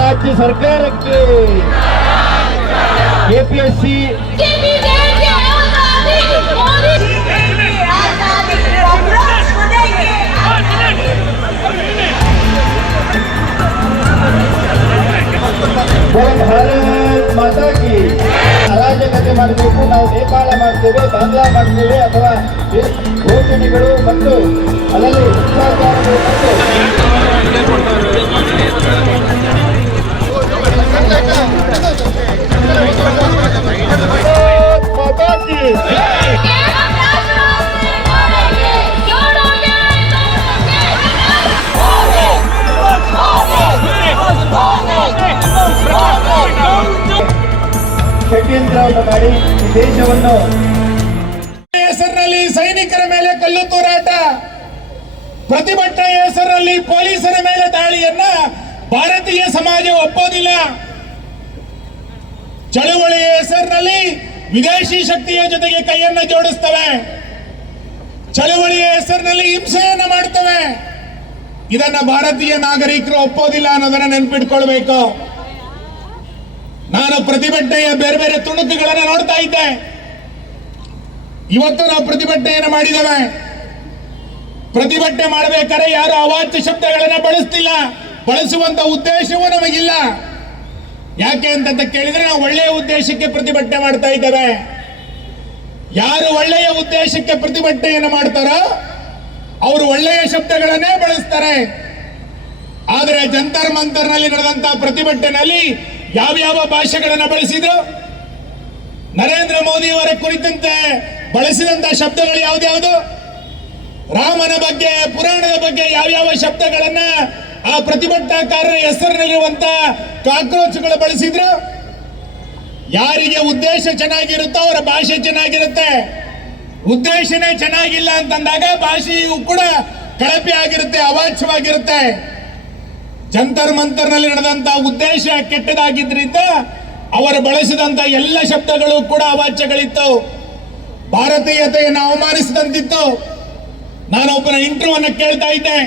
ರಾಜ್ಯ ಸರ್ಕಾರಕ್ಕೆ ಕೆಪಿಎಸ್ಸಿ ಭಾರತ್ ಮಾತಾ ಕಿ ಅರಾಜಕತೆ ಮಾಡಬೇಕು. ನಾವು ನೇಪಾಳ ಮಾಡ್ತೇವೆ, ಬಾಂಗ್ಲಾ ಮಾಡ್ತೇವೆ ಅಥವಾ ಘೋಷಣೆಗಳು ಮತ್ತು ಅದರಲ್ಲಿ ಭ್ರಷ್ಟಾಚಾರಗಳು ಮಾತಾ ಕಿ ಷಡ್ಯಂತ್ರವನ್ನು ಮಾಡಿ ಈ ದೇಶವನ್ನು ಹೆಸರಿನಲ್ಲಿ ಸೈನಿಕರ ಮೇಲೆ ಕಲ್ಲು ತೂರಾಟ, ಪ್ರತಿಭಟನೆ ಹೆಸರಿನಲ್ಲಿ ಪೊಲೀಸರ ಮೇಲೆ ದಾಳಿಯನ್ನ ಭಾರತೀಯ ಸಮಾಜ ಒಪ್ಪೋದಿಲ್ಲ. ಚಳುವಳಿಯ ಹೆಸರಿನಲ್ಲಿ ವಿದೇಶಿ ಶಕ್ತಿಯ ಜೊತೆಗೆ ಕೈಯನ್ನ ಜೋಡಿಸ್ತವೆ, ಚಳುವಳಿಯ ಹೆಸರಿನಲ್ಲಿ ಹಿಂಸೆಯನ್ನ ಮಾಡ್ತವೆ. ಇದನ್ನ ಭಾರತೀಯ ನಾಗರಿಕರು ಒಪ್ಪೋದಿಲ್ಲ ಅನ್ನೋದನ್ನ ನೆನಪಿಟ್ಕೊಳ್ಬೇಕು. ನಾನು ಪ್ರತಿಭಟನೆಯ ಬೇರೆ ಬೇರೆ ತುಣುಕುಗಳನ್ನು ನೋಡ್ತಾ ಇದ್ದೆ. ಇವತ್ತು ನಾವು ಪ್ರತಿಭಟನೆಯನ್ನು ಮಾಡಿದ್ದೇವೆ. ಪ್ರತಿಭಟನೆ ಮಾಡಬೇಕಾದ್ರೆ ಯಾರು ಅವಾಚ್ಯ ಶಬ್ದಗಳನ್ನು ಬಳಸ್ತಿಲ್ಲ, ಬಳಸುವಂತ ಉದ್ದೇಶವೂ ನಮಗಿಲ್ಲ. ಯಾಕೆ ಅಂತ ಕೇಳಿದ್ರೆ ನಾವು ಒಳ್ಳೆಯ ಉದ್ದೇಶಕ್ಕೆ ಪ್ರತಿಭಟನೆ ಮಾಡ್ತಾ ಇದ್ದೇವೆ. ಯಾರು ಒಳ್ಳೆಯ ಉದ್ದೇಶಕ್ಕೆ ಪ್ರತಿಭಟನೆಯನ್ನು ಮಾಡ್ತಾರೋ ಅವರು ಒಳ್ಳೆಯ ಶಬ್ದಗಳನ್ನೇ ಬಳಸ್ತಾರೆ. ಆದರೆ ಜಂತರ್ ಮಂತರ್ನಲ್ಲಿ ನಡೆದಂತಹ ಪ್ರತಿಭಟನೆಯಲ್ಲಿ ಯಾವ್ಯಾವ ಭಾಷೆಗಳನ್ನು ಬಳಸಿದ್ರು? ನರೇಂದ್ರ ಮೋದಿ ಅವರ ಕುರಿತಂತೆ ಬಳಸಿದಂತಹ ಶಬ್ದಗಳು ಯಾವ್ದ್ಯಾವುದು? ರಾಮನ ಬಗ್ಗೆ, ಪುರಾಣದ ಬಗ್ಗೆ ಯಾವ್ಯಾವ ಶಬ್ದಗಳನ್ನ ಆ ಪ್ರತಿಭಟನಾಕಾರರ ಹೆಸರಿನಲ್ಲಿರುವಂತ ಕಾಕ್ರೋಚ್ಗಳು ಬಳಸಿದ್ರು? ಯಾರಿಗೆ ಉದ್ದೇಶ ಚೆನ್ನಾಗಿರುತ್ತೋ ಅವರ ಭಾಷೆ ಚೆನ್ನಾಗಿರುತ್ತೆ. ಉದ್ದೇಶನೇ ಚೆನ್ನಾಗಿಲ್ಲ ಅಂತಂದಾಗ ಭಾಷೆಯೂ ಕೂಡ ಕಳಪೆ ಆಗಿರುತ್ತೆ, ಅವಾಚ್ಯವಾಗಿರುತ್ತೆ. ಜಂತರ್ ಮಂತರ್ನಲ್ಲಿ ನಡೆದಂತ ಉದ್ದೇಶ ಕೆಟ್ಟದಾಗಿದ್ರಿಂದ ಅವರು ಬಳಸಿದಂತ ಎಲ್ಲ ಶಬ್ದಗಳು ಕೂಡ ಅವಾಚ್ಯಗಳಿತ್ತು, ಭಾರತೀಯತೆಯನ್ನು ಅವಮಾನಿಸಿದಂತಿತ್ತು. ನಾನು ಒಬ್ಬನ ಇಂಟರ್ವ್ಯೂವನ್ನು ಕೇಳ್ತಾ ಇದ್ದೆ.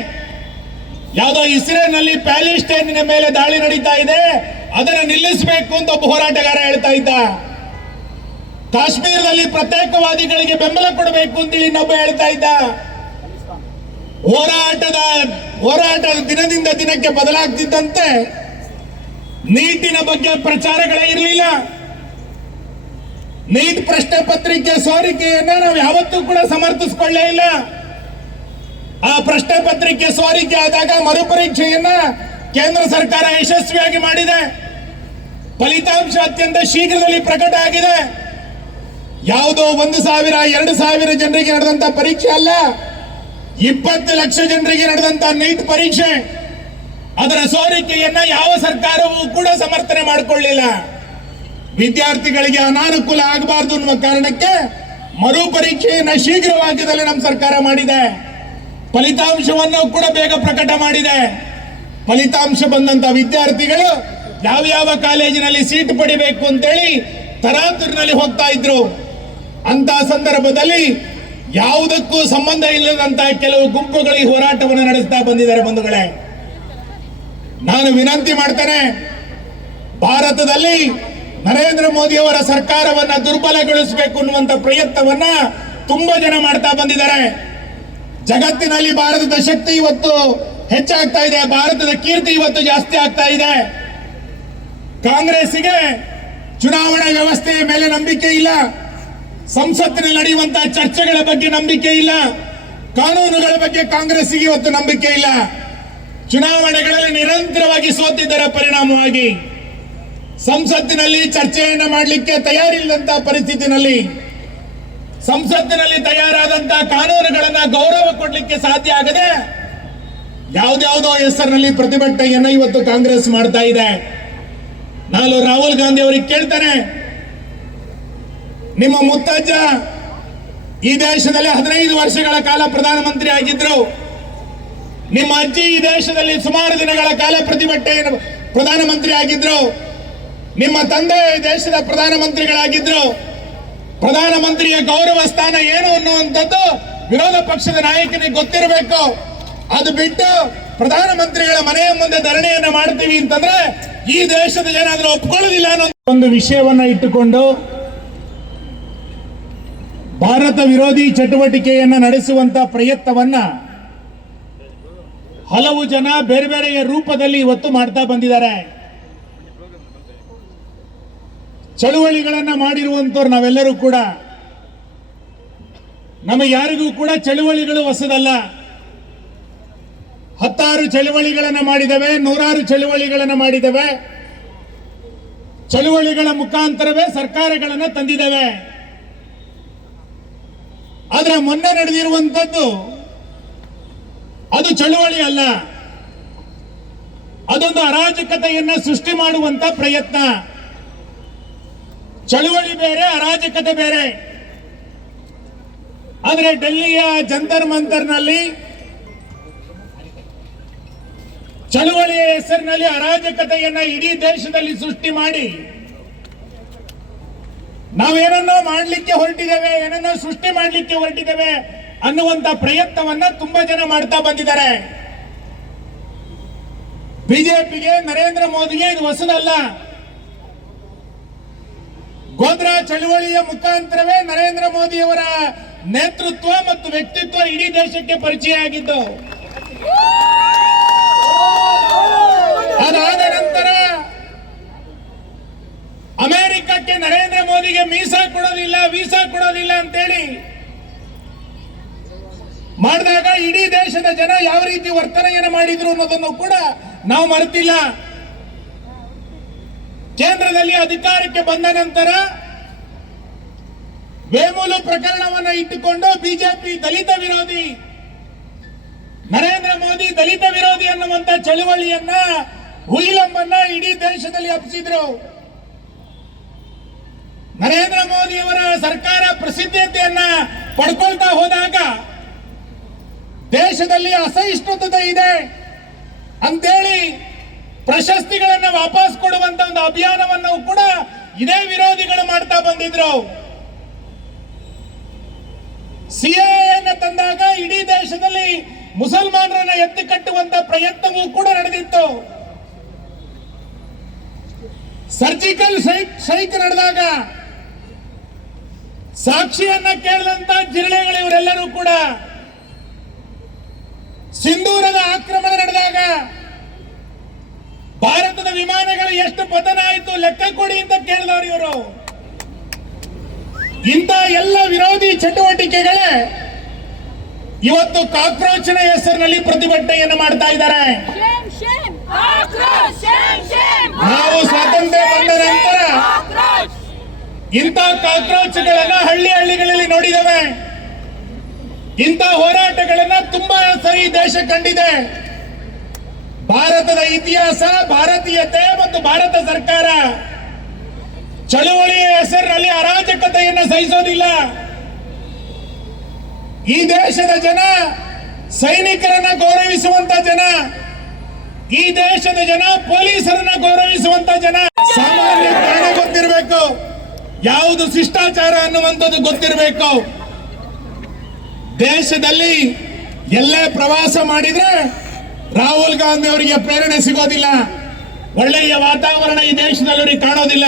ಯಾವುದೋ ಇಸ್ರೇಲ್ನಲ್ಲಿ ಪ್ಯಾಲೆಸ್ಟೈನಿನ ಮೇಲೆ ದಾಳಿ ನಡೀತಾ ಇದೆ, ಅದನ್ನು ನಿಲ್ಲಿಸಬೇಕು ಅಂತ ಒಬ್ಬ ಹೋರಾಟಗಾರ ಹೇಳ್ತಾ ಇದ್ದ. ಕಾಶ್ಮೀರದಲ್ಲಿ ಪ್ರತ್ಯೇಕವಾದಿಗಳಿಗೆ ಬೆಂಬಲ ಕೊಡಬೇಕು ಅಂತೇಳಿ ಇನ್ನೊಬ್ಬ ಹೇಳ್ತಾ ಇದ್ದ. ಹೋರಾಟ ದಿನದಿಂದ ದಿನಕ್ಕೆ ಬದಲಾಗ್ತಿದ್ದಂತೆ ನೀಟಿನ ಬಗ್ಗೆ ಪ್ರಚಾರಗಳೇ ಇರಲಿಲ್ಲ. ನೀಟ್ ಪ್ರಶ್ನೆ ಪತ್ರಿಕೆ ಸೋರಿಕೆಯನ್ನ ನಾವು ಯಾವತ್ತೂ ಕೂಡ ಸಮರ್ಥಿಸಿಕೊಳ್ಳೇ ಇಲ್ಲ. ಆ ಪ್ರಶ್ನೆ ಪತ್ರಿಕೆ ಸೋರಿಕೆ ಆದಾಗ ಮರುಪರೀಕ್ಷೆಯನ್ನ ಕೇಂದ್ರ ಸರ್ಕಾರ ಯಶಸ್ವಿಯಾಗಿ ಮಾಡಿದೆ. ಫಲಿತಾಂಶ ಅತ್ಯಂತ ಶೀಘ್ರದಲ್ಲಿ ಪ್ರಕಟ ಆಗಿದೆ. ಯಾವುದೋ 1,000, 2,000 ಜನರಿಗೆ ನಡೆದಂತ ಪರೀಕ್ಷೆ ಅಲ್ಲ, 20 ಲಕ್ಷ ಜನರಿಗೆ ನಡೆದಂತ ನೀಟ್ ಪರೀಕ್ಷೆ. ಅದರ ಸೋರಿಕೆಯನ್ನ ಯಾವ ಸರ್ಕಾರವೂ ಕೂಡ ಸಮರ್ಥನೆ ಮಾಡಿಕೊಳ್ಳಿಲ್ಲ. ವಿದ್ಯಾರ್ಥಿಗಳಿಗೆ ಅನಾನುಕೂಲ ಆಗಬಾರದು ಅನ್ನುವ ಕಾರಣಕ್ಕೆ ಮರುಪರೀಕ್ಷೆಯನ್ನ ಶೀಘ್ರವಾಗಿದಲ್ಲೇ ನಮ್ಮ ಸರ್ಕಾರ ಮಾಡಿದೆ. ಫಲಿತಾಂಶವನ್ನು ಕೂಡ ಬೇಗ ಪ್ರಕಟ ಮಾಡಿದೆ. ಫಲಿತಾಂಶ ಬಂದಂತ ವಿದ್ಯಾರ್ಥಿಗಳು ಯಾವ ಕಾಲೇಜಿನಲ್ಲಿ ಸೀಟ್ ಪಡಿಬೇಕು ಅಂತೇಳಿ ತರಾತುರಿನಲ್ಲಿ ಹೋಗ್ತಾ ಇದ್ರು. ಅಂತ ಸಂದರ್ಭದಲ್ಲಿ ಯಾವುದಕ್ಕೂ ಸಂಬಂಧ ಇಲ್ಲದಂತಹ ಕೆಲವು ಗುಂಪುಗಳು ಈ ಹೋರಾಟವನ್ನು ನಡೆಸ್ತಾ ಬಂದಿದ್ದಾರೆ. ಬಂಧುಗಳೇ, ನಾನು ವಿನಂತಿ ಮಾಡ್ತೇನೆ, ಭಾರತದಲ್ಲಿ ನರೇಂದ್ರ ಮೋದಿ ಅವರ ಸರ್ಕಾರವನ್ನ ದುರ್ಬಲಗೊಳಿಸಬೇಕು ಅನ್ನುವಂತ ಪ್ರಯತ್ನವನ್ನ ತುಂಬಾ ಜನ ಮಾಡ್ತಾ ಬಂದಿದ್ದಾರೆ. ಜಗತ್ತಿನಲ್ಲಿ ಭಾರತದ ಶಕ್ತಿ ಇವತ್ತು ಹೆಚ್ಚಾಗ್ತಾ ಇದೆ, ಭಾರತದ ಕೀರ್ತಿ ಇವತ್ತು ಜಾಸ್ತಿ ಆಗ್ತಾ ಇದೆ. ಕಾಂಗ್ರೆಸ್ಸಿಗೆ ಚುನಾವಣಾ ವ್ಯವಸ್ಥೆಯ ಮೇಲೆ ನಂಬಿಕೆ ಇಲ್ಲ, ಸಂಸತ್ತಿನಲ್ಲಿ ನಡೆಯುವಂತಹ ಚರ್ಚೆಗಳ ಬಗ್ಗೆ ನಂಬಿಕೆ ಇಲ್ಲ, ಕಾನೂನುಗಳ ಬಗ್ಗೆ ಕಾಂಗ್ರೆಸ್ಸಿಗೆ ಇವತ್ತು ನಂಬಿಕೆ ಇಲ್ಲ. ಚುನಾವಣೆಗಳಲ್ಲಿ ನಿರಂತರವಾಗಿ ಸೋತಿದ್ದರ ಪರಿಣಾಮವಾಗಿ ಸಂಸತ್ತಿನಲ್ಲಿ ಚರ್ಚೆಯನ್ನ ಮಾಡಲಿಕ್ಕೆ ತಯಾರಿಲ್ಲದಂತಹ ಪರಿಸ್ಥಿತಿನಲ್ಲಿ ಸಂಸತ್ತಿನಲ್ಲಿ ತಯಾರಾದಂತಹ ಕಾನೂನುಗಳನ್ನ ಗೌರವ ಕೊಡಲಿಕ್ಕೆ ಸಾಧ್ಯ ಆಗದೆ ಯಾವುದ್ಯಾವುದೋ ಹೆಸರಿನಲ್ಲಿ ಪ್ರತಿಭಟನೆಯನ್ನ ಇವತ್ತು ಕಾಂಗ್ರೆಸ್ ಮಾಡ್ತಾ ಇದೆ. ನಾನು ರಾಹುಲ್ ಗಾಂಧಿ ಅವರಿಗೆ ಕೇಳ್ತಾನೆ, ನಿಮ್ಮ ಮುತ್ತಜ್ಜ ಈ ದೇಶದಲ್ಲಿ 15 ವರ್ಷಗಳ ಕಾಲ ಪ್ರಧಾನಮಂತ್ರಿ ಆಗಿದ್ರು. ನಿಮ್ಮ ಅಜ್ಜಿ ಈ ದೇಶದಲ್ಲಿ ಸುಮಾರು ದಿನಗಳ ಕಾಲ ಪ್ರಧಾನಮಂತ್ರಿ ಆಗಿದ್ರು. ನಿಮ್ಮ ತಂದೆ ದೇಶದ ಪ್ರಧಾನಮಂತ್ರಿಗಳಾಗಿದ್ರು. ಪ್ರಧಾನಮಂತ್ರಿಯ ಗೌರವ ಸ್ಥಾನ ಏನು ಅನ್ನುವಂಥದ್ದು ವಿರೋಧ ಪಕ್ಷದ ನಾಯಕನಿಗೆ ಗೊತ್ತಿರಬೇಕು. ಅದು ಬಿಟ್ಟು ಪ್ರಧಾನಮಂತ್ರಿಗಳ ಮನೆಯ ಮುಂದೆ ಧರಣಿಯನ್ನ ಮಾಡ್ತೀವಿ ಅಂತಂದ್ರೆ ಈ ದೇಶದ ಜನ ಅದನ್ನು ಒಪ್ಕೊಳ್ಳೋದಿಲ್ಲ ಅನ್ನೋ ಒಂದು ವಿಷಯವನ್ನ ಇಟ್ಟುಕೊಂಡು ಭಾರತ ವಿರೋಧಿ ಚಟುವಟಿಕೆಯನ್ನ ನಡೆಸುವಂತ ಪ್ರಯತ್ನವನ್ನ ಹಲವು ಜನ ಬೇರೆ ಬೇರೆಯ ರೂಪದಲ್ಲಿ ಇವತ್ತು ಮಾಡ್ತಾ ಬಂದಿದ್ದಾರೆ. ಚಳುವಳಿಗಳನ್ನ ಮಾಡಿರುವಂತವ್ರು ನಾವೆಲ್ಲರೂ ಕೂಡ, ನಮ್ಮ ಯಾರಿಗೂ ಕೂಡ ಚಳುವಳಿಗಳು ಹೊಸದಲ್ಲ. ಹತ್ತಾರು ಚಳುವಳಿಗಳನ್ನ ಮಾಡಿದವೆ, ನೂರಾರು ಚಳುವಳಿಗಳನ್ನ ಮಾಡಿದವೆ. ಚಳುವಳಿಗಳ ಮುಖಾಂತರವೇ ಸರ್ಕಾರಗಳನ್ನ ತಂದಿದ್ದೇವೆ. ಆದ್ರೆ ಮೊನ್ನೆ ನಡೆದಿರುವಂತದ್ದು ಅದು ಚಳುವಳಿ ಅಲ್ಲ, ಅದೊಂದು ಅರಾಜಕತೆಯನ್ನ ಸೃಷ್ಟಿ ಮಾಡುವಂತ ಪ್ರಯತ್ನ. ಚಳುವಳಿ ಬೇರೆ, ಅರಾಜಕತೆ ಬೇರೆ. ಆದರೆ ಡೆಲ್ಲಿಯ ಜಂತರ್ ಮಂತರ್ನಲ್ಲಿ ಚಳುವಳಿಯ ಹೆಸರಿನಲ್ಲಿ ಅರಾಜಕತೆಯನ್ನ ಇಡೀ ದೇಶದಲ್ಲಿ ಸೃಷ್ಟಿ ಮಾಡಿ ನಾವೇನನ್ನೋ ಮಾಡಲಿಕ್ಕೆ ಹೊರಟಿದ್ದೇವೆ, ಏನನ್ನೋ ಸೃಷ್ಟಿ ಮಾಡಲಿಕ್ಕೆ ಹೊರಟಿದ್ದೇವೆ ಅನ್ನುವಂತ ಪ್ರಯತ್ನವನ್ನ ತುಂಬಾ ಜನ ಮಾಡ್ತಾ ಬಂದಿದ್ದಾರೆ. ಬಿಜೆಪಿಗೆ, ನರೇಂದ್ರ ಮೋದಿಗೆ ಇದು ಹೊಸದಲ್ಲ. ಗೋಧ್ರಾ ಚಳುವಳಿಯ ಮುಖಾಂತರವೇ ನರೇಂದ್ರ ಮೋದಿಯವರ ನೇತೃತ್ವ ಮತ್ತು ವ್ಯಕ್ತಿತ್ವ ಇಡೀ ದೇಶಕ್ಕೆ ಪರಿಚಯ ಆಗಿದ್ದು. ಅದಾದ ನಂತರ ಅಮೆರಿಕಕ್ಕೆ ನರೇಂದ್ರ ಮೋದಿಗೆ ಮೀಸಾ ಕೊಡೋದಿಲ್ಲ, ವೀಸಾ ಕೊಡೋದಿಲ್ಲ ಅಂತೇಳಿ ಮಾಡಿದಾಗ ಇಡೀ ದೇಶದ ಜನ ಯಾವ ರೀತಿ ವರ್ತನೆಯನ್ನು ಮಾಡಿದ್ರು ಅನ್ನೋದನ್ನು ಕೂಡ ನಾವು ಮರೆತಿಲ್ಲ. ಕೇಂದ್ರದಲ್ಲಿ ಅಧಿಕಾರಕ್ಕೆ ಬಂದ ನಂತರ ವೇಮೂಲು ಪ್ರಕರಣವನ್ನು ಇಟ್ಟುಕೊಂಡು ಬಿಜೆಪಿ ದಲಿತ ವಿರೋಧಿ, ನರೇಂದ್ರ ಮೋದಿ ದಲಿತ ವಿರೋಧಿ ಅನ್ನುವಂತ ಚಳುವಳಿಯನ್ನ, ಹುಯಿಲಂಬನ್ನ ಇಡೀ ದೇಶದಲ್ಲಿ ಹಬ್ಬಿಸಿದ್ರು. ನರೇಂದ್ರ ಮೋದಿಯವರ ಸರ್ಕಾರ ಪ್ರಸಿದ್ಧತೆಯನ್ನ ಪಡ್ಕೊಳ್ತಾ ಹೋದಾಗ ದೇಶದಲ್ಲಿ ಅಸಹಿಷ್ಣುತೆ ಇದೆ ಅಂತೇಳಿ ಪ್ರಶಸ್ತಿಗಳನ್ನ ವಾಪಸ್ ಕೊಡುವಂತ ಒಂದು ಅಭಿಯಾನವನ್ನು ಕೂಡ ಇದೇ ವಿರೋಧಿಗಳು ಮಾಡ್ತಾ ಬಂದಿದ್ರು. ಸಿಎಎ ತಂದಾಗ ಇಡೀ ದೇಶದಲ್ಲಿ ಮುಸಲ್ಮಾನರನ್ನ ಎತ್ತಿ ಕಟ್ಟುವಂತ ಪ್ರಯತ್ನವೂ ಕೂಡ ನಡೆದಿತ್ತು. ಸರ್ಜಿಕಲ್ ಸ್ಟ್ರೈಕ್ ನಡೆದಾಗ ಸಾಕ್ಷಿಯನ್ನ ಕೇಳಿದಂತ ಜಿರಳೆಗಳು ಇವರೆಲ್ಲರೂ ಕೂಡ, ಸಿಂಧೂರದ ಆಕ್ರಮಣ ನಡೆದಾಗ ಭಾರತದ ವಿಮಾನಗಳು ಎಷ್ಟು ಪತನ ಆಯಿತು ಲೆಕ್ಕ ಕೊಡಿ ಅಂತ ಕೇಳಿದವರು ಇವರು. ಇಂಥ ಎಲ್ಲ ವಿರೋಧಿ ಚಟುವಟಿಕೆಗಳೇ ಇವತ್ತು ಕಾಕ್ರೋಚ್ನ ಹೆಸರಿನಲ್ಲಿ ಪ್ರತಿಭಟನೆಯನ್ನು ಮಾಡ್ತಾ ಇದ್ದಾರೆ. ನಾವು ಸ್ವಾತಂತ್ರ್ಯ ಬಂದ ನಂತರ ಇಂಥ ಕಾಕ್ರೋಚ್ಗಳನ್ನ ಹಳ್ಳಿಗಳಲ್ಲಿ ನೋಡಿದ್ದೇವೆ. ಇಂಥ ಹೋರಾಟಗಳನ್ನ ತುಂಬಾ ಸರಿ ದೇಶ ಕಂಡಿದೆ. ಭಾರತದ ಇತಿಹಾಸ, ಭಾರತೀಯತೆ ಮತ್ತು ಭಾರತ ಸರ್ಕಾರ ಚಳುವಳಿಯ ಹೆಸರಿನಲ್ಲಿ ಅರಾಜಕತೆಯನ್ನು ಸಹಿಸೋದಿಲ್ಲ. ಈ ದೇಶದ ಜನ ಸೈನಿಕರನ್ನ ಗೌರವಿಸುವಂತ ಜನ, ಈ ದೇಶದ ಜನ ಪೊಲೀಸರನ್ನ ಗೌರವಿಸುವಂತ ಜನ. ಸಾಮಾನ್ಯ ಜ್ಞಾನ ಗೊತ್ತಿರಬೇಕು, ಯಾವುದು ಶಿಷ್ಟಾಚಾರ ಅನ್ನುವಂಥದ್ದು ಗೊತ್ತಿರಬೇಕು. ದೇಶದಲ್ಲಿ ಎಲ್ಲೇ ಪ್ರವಾಸ ಮಾಡಿದ್ರೆ ರಾಹುಲ್ ಗಾಂಧಿ ಅವರಿಗೆ ಪ್ರೇರಣೆ ಸಿಗೋದಿಲ್ಲ, ಒಳ್ಳೆಯ ವಾತಾವರಣ ಈ ದೇಶದಲ್ಲಿ ಅವರಿಗೆ ಕಾಣೋದಿಲ್ಲ.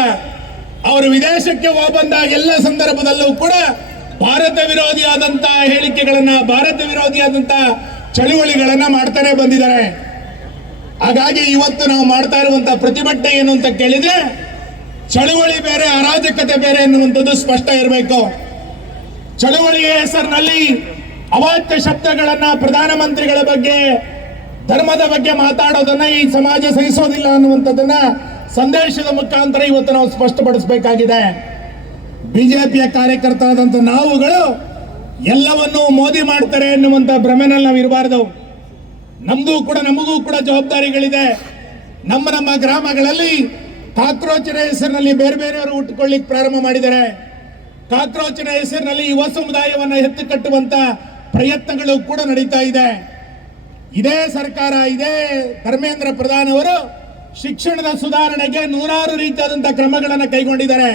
ಅವರು ವಿದೇಶಕ್ಕೆ ಹೋಗ್ಬಂದಾಗ ಎಲ್ಲ ಸಂದರ್ಭದಲ್ಲೂ ಕೂಡ ಭಾರತ ವಿರೋಧಿಯಾದಂತಹ ಹೇಳಿಕೆಗಳನ್ನ, ಭಾರತ ವಿರೋಧಿಯಾದಂತಹ ಚಳುವಳಿಗಳನ್ನ ಮಾಡ್ತಾನೆ ಬಂದಿದ್ದಾರೆ. ಹಾಗಾಗಿ ಇವತ್ತು ನಾವು ಮಾಡ್ತಾ ಇರುವಂತಹ ಪ್ರತಿಭಟನೆ ಏನು ಅಂತ ಕೇಳಿದ್ರೆ, ಚಳುವಳಿ ಬೇರೆ, ಅರಾಜಕತೆ ಬೇರೆ ಎನ್ನುವಂಥದ್ದು ಸ್ಪಷ್ಟ ಇರಬೇಕು. ಚಳುವಳಿಯ ಹೆಸರಿನಲ್ಲಿ ಅವಾಚ್ಯ ಶಬ್ದಗಳನ್ನ, ಪ್ರಧಾನಮಂತ್ರಿಗಳ ಬಗ್ಗೆ, ಧರ್ಮದ ಬಗ್ಗೆ ಮಾತಾಡೋದನ್ನ ಈ ಸಮಾಜ ಸಹಿಸೋದಿಲ್ಲ ಅನ್ನುವಂಥದ್ದನ್ನ ಸಂದೇಶದ ಮುಖಾಂತರ ಇವತ್ತು ನಾವು ಸ್ಪಷ್ಟಪಡಿಸಬೇಕಾಗಿದೆ. ಬಿಜೆಪಿಯ ಕಾರ್ಯಕರ್ತರಾದಂಥ ನಾವುಗಳು ಎಲ್ಲವನ್ನೂ ಮೋದಿ ಮಾಡ್ತಾರೆ ಎನ್ನುವಂತ ಭ್ರಮೆನಲ್ಲಿ ನಾವು ಇರಬಾರದು. ನಮಗೂ ಕೂಡ ಜವಾಬ್ದಾರಿಗಳಿದೆ. ನಮ್ಮ ಗ್ರಾಮಗಳಲ್ಲಿ ಕಾಕ್ರೋಚಿನ ಹೆಸರಿನಲ್ಲಿ ಬೇರೆ ಬೇರೆಯವರು ಹುಟ್ಟುಕೊಳ್ಳಿಕ್ಕೆ ಪ್ರಾರಂಭ ಮಾಡಿದ್ದಾರೆ. ಕಾಕ್ರೋಚಿನ ಹೆಸರಿನಲ್ಲಿ ಯುವ ಸಮುದಾಯವನ್ನು ಎತ್ತು ಕಟ್ಟುವಂತ ಪ್ರಯತ್ನಗಳು ಕೂಡ ನಡೀತಾ ಇದೆ. ಇದೇ ಸರ್ಕಾರ, ಇದೇ ಧರ್ಮೇಂದ್ರ ಪ್ರಧಾನ್ ಅವರು ಶಿಕ್ಷಣದ ಸುಧಾರಣೆಗೆ ನೂರಾರು ರೀತಿಯಾದಂತಹ ಕ್ರಮಗಳನ್ನು ಕೈಗೊಂಡಿದ್ದಾರೆ.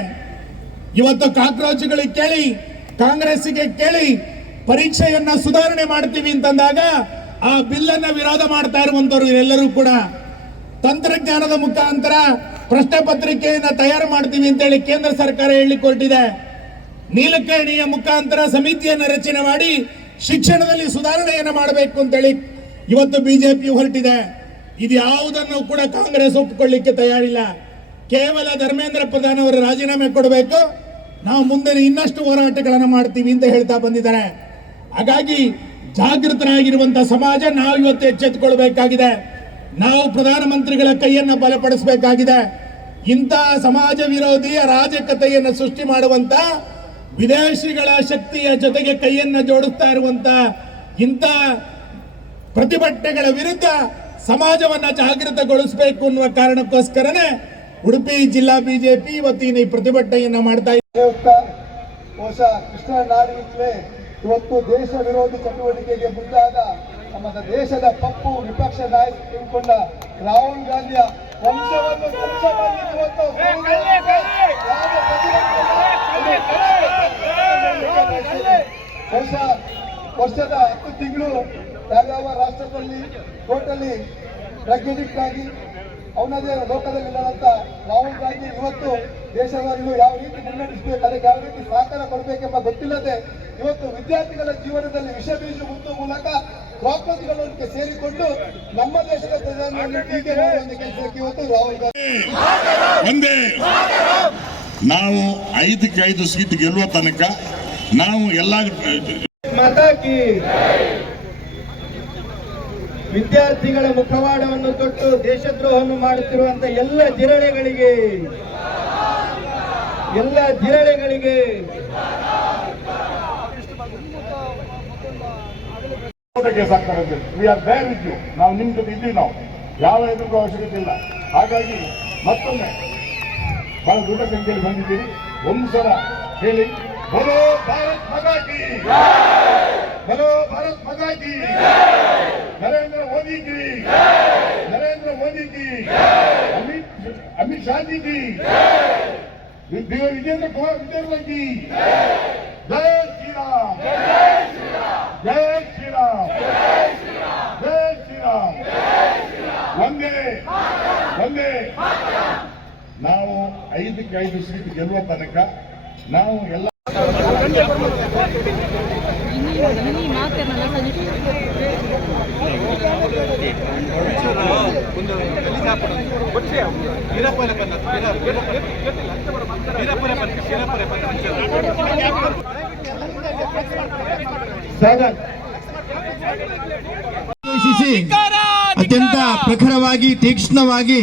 ಇವತ್ತು ಕಾಕ್ರೋಚ್ಗಳಿಗೆ ಕೇಳಿ, ಕಾಂಗ್ರೆಸ್ಸಿಗೆ ಕೇಳಿ ಪರೀಕ್ಷೆಯನ್ನ ಸುಧಾರಣೆ ಮಾಡ್ತೀವಿ ಅಂತಂದಾಗ ಆ ಬಿಲ್ ಅನ್ನ ವಿರೋಧ ಮಾಡ್ತಾ ಇರುವಂತವ್ರು ಎಲ್ಲರೂ ಕೂಡ ತಂತ್ರಜ್ಞಾನದ ಮುಖಾಂತರ ಪ್ರಶ್ನೆ ಪತ್ರಿಕೆಯನ್ನ ತಯಾರು ಮಾಡ್ತೀವಿ ಅಂತೇಳಿ ಕೇಂದ್ರ ಸರ್ಕಾರ ಹೇಳಿಕ್ಕೆ ಹೊರಟಿದೆ. ನೀಲಕರಣಿಯ ಮುಖಾಂತರ ಸಮಿತಿಯನ್ನು ರಚನೆ ಮಾಡಿ ಶಿಕ್ಷಣದಲ್ಲಿ ಸುಧಾರಣೆಯನ್ನು ಮಾಡಬೇಕು ಅಂತೇಳಿ ಇವತ್ತು ಬಿಜೆಪಿ ಹೊರಟಿದೆ. ಇದು ಯಾವುದನ್ನು ಕೂಡ ಕಾಂಗ್ರೆಸ್ ಒಪ್ಪಿಕೊಳ್ಳಿಕ್ಕೆ ತಯಾರಿಲ್ಲ. ಕೇವಲ ಧರ್ಮೇಂದ್ರ ಪ್ರಧಾನ್ ಅವರು ರಾಜೀನಾಮೆ ಕೊಡಬೇಕು, ನಾವು ಮುಂದೆ ಇನ್ನಷ್ಟು ಹೋರಾಟಗಳನ್ನು ಮಾಡ್ತೀವಿ ಅಂತ ಹೇಳ್ತಾ ಬಂದಿದ್ದಾರೆ. ಹಾಗಾಗಿ ಜಾಗೃತರಾಗಿರುವಂತಹ ಸಮಾಜ ನಾವು ಇವತ್ತು ಎಚ್ಚೆತ್ತುಕೊಳ್ಬೇಕಾಗಿದೆ. ನಾವು ಪ್ರಧಾನಮಂತ್ರಿಗಳ ಕೈಯನ್ನು ಬಲಪಡಿಸಬೇಕಾಗಿದೆ. ಇಂಥ ಸಮಾಜ ವಿರೋಧಿ ಅರಾಜಕತೆಯನ್ನು ಸೃಷ್ಟಿ ಮಾಡುವಂತ ವಿದೇಶಿಗಳ ಶಕ್ತಿಯ ಜೊತೆಗೆ ಕೈಯನ್ನು ಜೋಡಿಸ್ತಾ ಇರುವಂತ ಇಂಥ ಪ್ರತಿಭಟನೆಗಳ ವಿರುದ್ಧ ಸಮಾಜವನ್ನ ಜಾಗೃತಗೊಳಿಸಬೇಕು ಅನ್ನುವ ಕಾರಣಕ್ಕೋಸ್ಕರನೇ ಉಡುಪಿ ಜಿಲ್ಲಾ ಬಿಜೆಪಿ ಇವತ್ತಿನ ಈ ಪ್ರತಿಭಟನೆಯನ್ನ ಮಾಡ್ತಾ ಇದೆ. ಬಹುಶಃ ಕೃಷ್ಣ ನಾಡಿಗೆ ಇವತ್ತು ದೇಶ ವಿರೋಧಿ ಚಟುವಟಿಕೆಗೆ ಮುಂದಾದ ನಮ್ಮ ದೇಶದ ಪಪ್ಪು ವಿಪಕ್ಷ ನಾಯಕ ತಿಳ್ಕೊಂಡ ರಾಹುಲ್ ಗಾಂಧಿಯ ವಂಶವನ್ನು ಧ್ವಂಸ ಮಾಡಲಿಕ್ಕೆ ಇವತ್ತು ಬಹುಶಃ ವರ್ಷದ 10 ತಿಂಗಳು ಯಾವ್ಯಾವ ರಾಷ್ಟ್ರದಲ್ಲಿ ಟೋಟಲಿ ಡ್ರಗ್ ಅಡಿಕ್ಟ್ ಆಗಿ ಅವನದೇ ಲೋಕದಲ್ಲಿ ಇಲ್ಲದಂತ ರಾಹುಲ್ ಗಾಂಧಿ ಇವತ್ತು ದೇಶವನ್ನು ಯಾವ ರೀತಿ ಮುನ್ನಡೆಸಬೇಕು, ಅದಕ್ಕೆ ಯಾವ ರೀತಿ ಸಹಕಾರ ಕೊಡಬೇಕೆಂಬ ಗೊತ್ತಿಲ್ಲದೆ ಇವತ್ತು ವಿದ್ಯಾರ್ಥಿಗಳ ಜೀವನದಲ್ಲಿ ವಿಷ ಬೀಜ ಮುಟ್ಟುವ ಮೂಲಕ ದ್ರೌಪದಿಗಳೊಂದಿಗೆ ಸೇರಿಕೊಂಡು ನಮ್ಮ ದೇಶದ ಪ್ರಧಾನಮಂತ್ರಿ ಟೀಕೆ ಮಾಡುವ ಕೆಲಸಕ್ಕೆ ಇವತ್ತು ರಾಹುಲ್ ಗಾಂಧಿ ಒಂದೇ ನಾವು 5ಕ್ಕೆ 5 ಸೀಟ್ ಗೆಲ್ಲುವ ತನಕ ನಾವು ಎಲ್ಲ ಮಾತಾಕಿ ವಿದ್ಯಾರ್ಥಿಗಳ ಮುಖವಾಡವನ್ನು ತೊಟ್ಟು ದೇಶದ್ರೋಹವನ್ನು ಮಾಡುತ್ತಿರುವಂತ ಎಲ್ಲ ಜಿರಳೆಗಳಿಗೆ ನಾವು ನಿಮ್ ಜೊತೆ ಇದ್ದೀವಿ. ನಾವು ಯಾವ ಎದುರಿಗೂ ಅವಶ್ಯಕತೆ ಇಲ್ಲ. ಹಾಗಾಗಿ ಮತ್ತೊಮ್ಮೆ ಬಹಳ ದೊಡ್ಡ ಸಂಖ್ಯೆಯಲ್ಲಿ ಬಂದಿದ್ದೀರಿ. ಒಂದು ಸಲ ಹೇಳಿ, ಬಲೋ ಭಾರತ್ ಮಾತಾ ಕಿ, ಬಲೋ ಭಾರತ್ ಮಾತಾ ಕಿ, ನರೇಂದ್ರ ಮೋದಿ की, नरेंद्र मोदी की, अमित शाह जी की, विजेंद्र कुमार विजय की, जय श्री राम, जय श्री राम, जय श्री राम, ಒಂದೇ ಒಂದೇ. ನಾವು 5ಕ್ಕೆ 5 ಸೀಟ್ ಗೆಲ್ಲುವ ತನಕ ನಾವು ಎಲ್ಲ ಅತ್ಯಂತ ಪ್ರಖರವಾಗಿ ತೀಕ್ಷ್ಣವಾಗಿ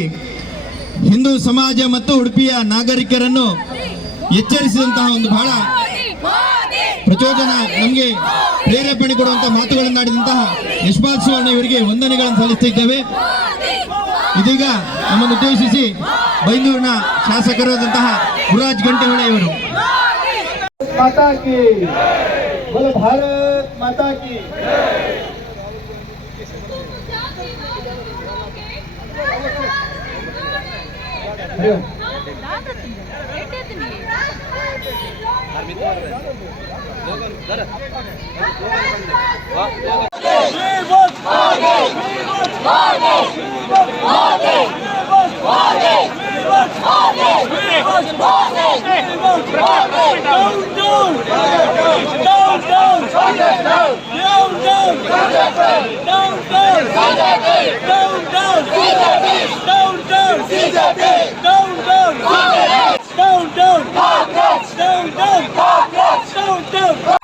ಹಿಂದೂ ಸಮಾಜ ಮತ್ತು ಉಡುಪಿಯ ನಾಗರಿಕರನ್ನು ಎಚ್ಚರಿಸಿದಂತಹ ಒಂದು ಬಹಳ ಪ್ರಚೋದನ, ನಮಗೆ ಪ್ರೇರೇಪಣೆ ಕೊಡುವಂತಹ ಮಾತುಗಳನ್ನಾಡಿದಂತಹ ಯಶ್ಪಾಲ್ ಸುವರ್ಣ ಇವರಿಗೆ ವಂದನೆಗಳನ್ನು ಸಲ್ಲಿಸುತ್ತಿದ್ದೇವೆ. ಇದೀಗ ನಮ್ಮನ್ನು ಉದ್ದೇಶಿಸಿ ಬೈಂದೂರಿನ ಶಾಸಕರಾದಂತಹ ಗುರುರಾಜ್ ಗಂಟೆಹೊಳೆ ಇವರು ಮಾತಾ ಕಿ, बोलो भारत माता की.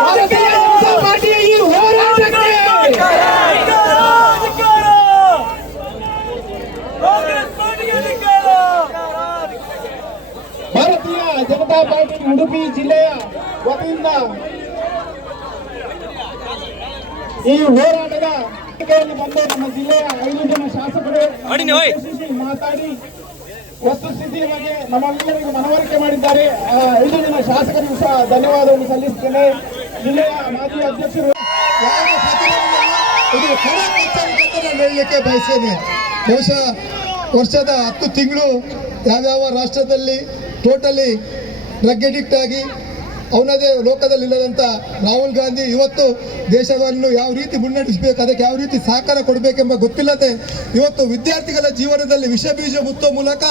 ಭಾರತೀಯ ಜನತಾ ಪಾರ್ಟಿಯ ಈ ಹೋರಾಟಕ್ಕೆ ಭಾರತೀಯ ಜನತಾ ಪಾರ್ಟಿ ಉಡುಪಿ ಜಿಲ್ಲೆಯ ವತಿಯಿಂದ ಈ ಹೋರಾಟದ ಬಂದು ನಮ್ಮ ಜಿಲ್ಲೆಯ 5 ಜನ ಶಾಸಕರು ಮಾತಾಡಿ ವಸ್ತುಸ್ಥಿತಿಯ ಬಗ್ಗೆ ನಮ್ಮೆಲ್ಲರಿಗೂ ಮನವರಿಕೆ ಮಾಡಿದ್ದಾರೆ. 5 ಜನ ಶಾಸಕರಿಗೂ ಸಹ ಧನ್ಯವಾದವನ್ನು ಸಲ್ಲಿಸುತ್ತೇನೆ. ಜಿಲ್ಲೆಯ ಮಾಜಿ ಅಧ್ಯಕ್ಷರು ಇದು ಹೇಳಲಿಕ್ಕೆ ಬಯಸ್ತೇನೆ. ಬಹುಶಃ ವರ್ಷದ 10 ತಿಂಗಳು ಯಾವ್ಯಾವ ರಾಷ್ಟ್ರದಲ್ಲಿ ಟೋಟಲಿ ಡ್ರಗ್ ಅಡಿಕ್ಟ್ ಆಗಿ ಅವನದೇ ಲೋಕದಲ್ಲಿಲ್ಲದಂಥ ರಾಹುಲ್ ಗಾಂಧಿ ಇವತ್ತು ದೇಶವನ್ನು ಯಾವ ರೀತಿ ಮುನ್ನಡೆಸಬೇಕು, ಅದಕ್ಕೆ ಯಾವ ರೀತಿ ಸಹಕಾರ ಕೊಡಬೇಕೆಂಬ ಗೊತ್ತಿಲ್ಲದೆ ಇವತ್ತು ವಿದ್ಯಾರ್ಥಿಗಳ ಜೀವನದಲ್ಲಿ ವಿಷ ಬೀಜ ಮುತ್ತುವ ಮೂಲಕ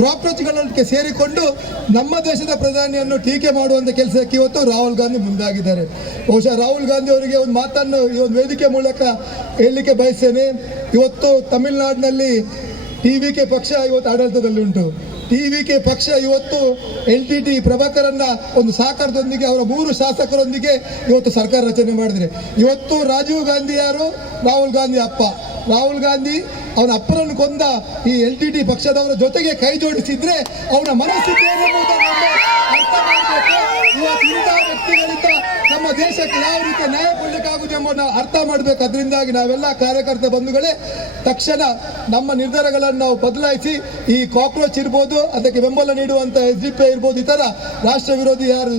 ಕಾಕ್ರೋಚ್ಗಳೊಟ್ಟಿಗೆ ಸೇರಿಕೊಂಡು ನಮ್ಮ ದೇಶದ ಪ್ರಧಾನಿಯನ್ನು ಟೀಕೆ ಮಾಡುವಂಥ ಕೆಲಸಕ್ಕೆ ಇವತ್ತು ರಾಹುಲ್ ಗಾಂಧಿ ಮುಂದಾಗಿದ್ದಾರೆ. ಬಹುಶಃ ರಾಹುಲ್ ಗಾಂಧಿ ಅವರಿಗೆ ಒಂದು ಮಾತನ್ನು ಈ ಒಂದು ವೇದಿಕೆ ಮೂಲಕ ಹೇಳಲಿಕ್ಕೆ ಬಯಸ್ತೇನೆ. ಇವತ್ತು ತಮಿಳುನಾಡಿನಲ್ಲಿ ಟಿವಿಕೆ ಪಕ್ಷ ಇವತ್ತು ಆಡಳಿತದಲ್ಲಿ ಉಂಟು. ಟಿವಿಕೆ ಪಕ್ಷ ಇವತ್ತು LTT ಪ್ರಭಾಕರನ್ನ ಒಂದು ಸಹಕಾರದೊಂದಿಗೆ ಅವರ 3 ಶಾಸಕರೊಂದಿಗೆ ಇವತ್ತು ಸರ್ಕಾರ ರಚನೆ ಮಾಡಿದ್ರೆ, ಇವತ್ತು ರಾಜೀವ್ ಗಾಂಧಿ ಯಾರು? ರಾಹುಲ್ ಗಾಂಧಿ ಅಪ್ಪ. ರಾಹುಲ್ ಗಾಂಧಿ ಅವನ ಅಪ್ಪನನ್ನು ಕೊಂದ ಈ LTT ಪಕ್ಷದವರ ಜೊತೆಗೆ ಕೈ ಜೋಡಿಸಿದ್ರೆ ಅವನ ಮನಸ್ಥಿತಿ ಏನೆಂಬುದನ್ನು ಅರ್ಥ ಮಾಡಬೇಕು. ಇವತ್ತು ಇಂತಹ ವ್ಯಕ್ತಿಗಳಿಂದ ನಮ್ಮ ದೇಶಕ್ಕೆ ಯಾವ ರೀತಿ ನ್ಯಾಯ ಕೊಡಲಿಕ್ಕಾಗುವುದು ಎಂಬುದನ್ನು ಅರ್ಥ ಮಾಡಬೇಕು. ಅದರಿಂದಾಗಿ ನಾವೆಲ್ಲ ಕಾರ್ಯಕರ್ತ ಬಂಧುಗಳೇ ತಕ್ಷಣ ನಮ್ಮ ನಿರ್ಧಾರಗಳನ್ನು ನಾವು ಬದಲಾಯಿಸಿ ಈ ಕಾಕ್ರೋಚ್ ಇರ್ಬೋದು, ಅದಕ್ಕೆ ಬೆಂಬಲ ನೀಡುವಂಥ SDP ಇರ್ಬೋದು, ಇತರ ರಾಷ್ಟ್ರ ವಿರೋಧಿ ಯಾರು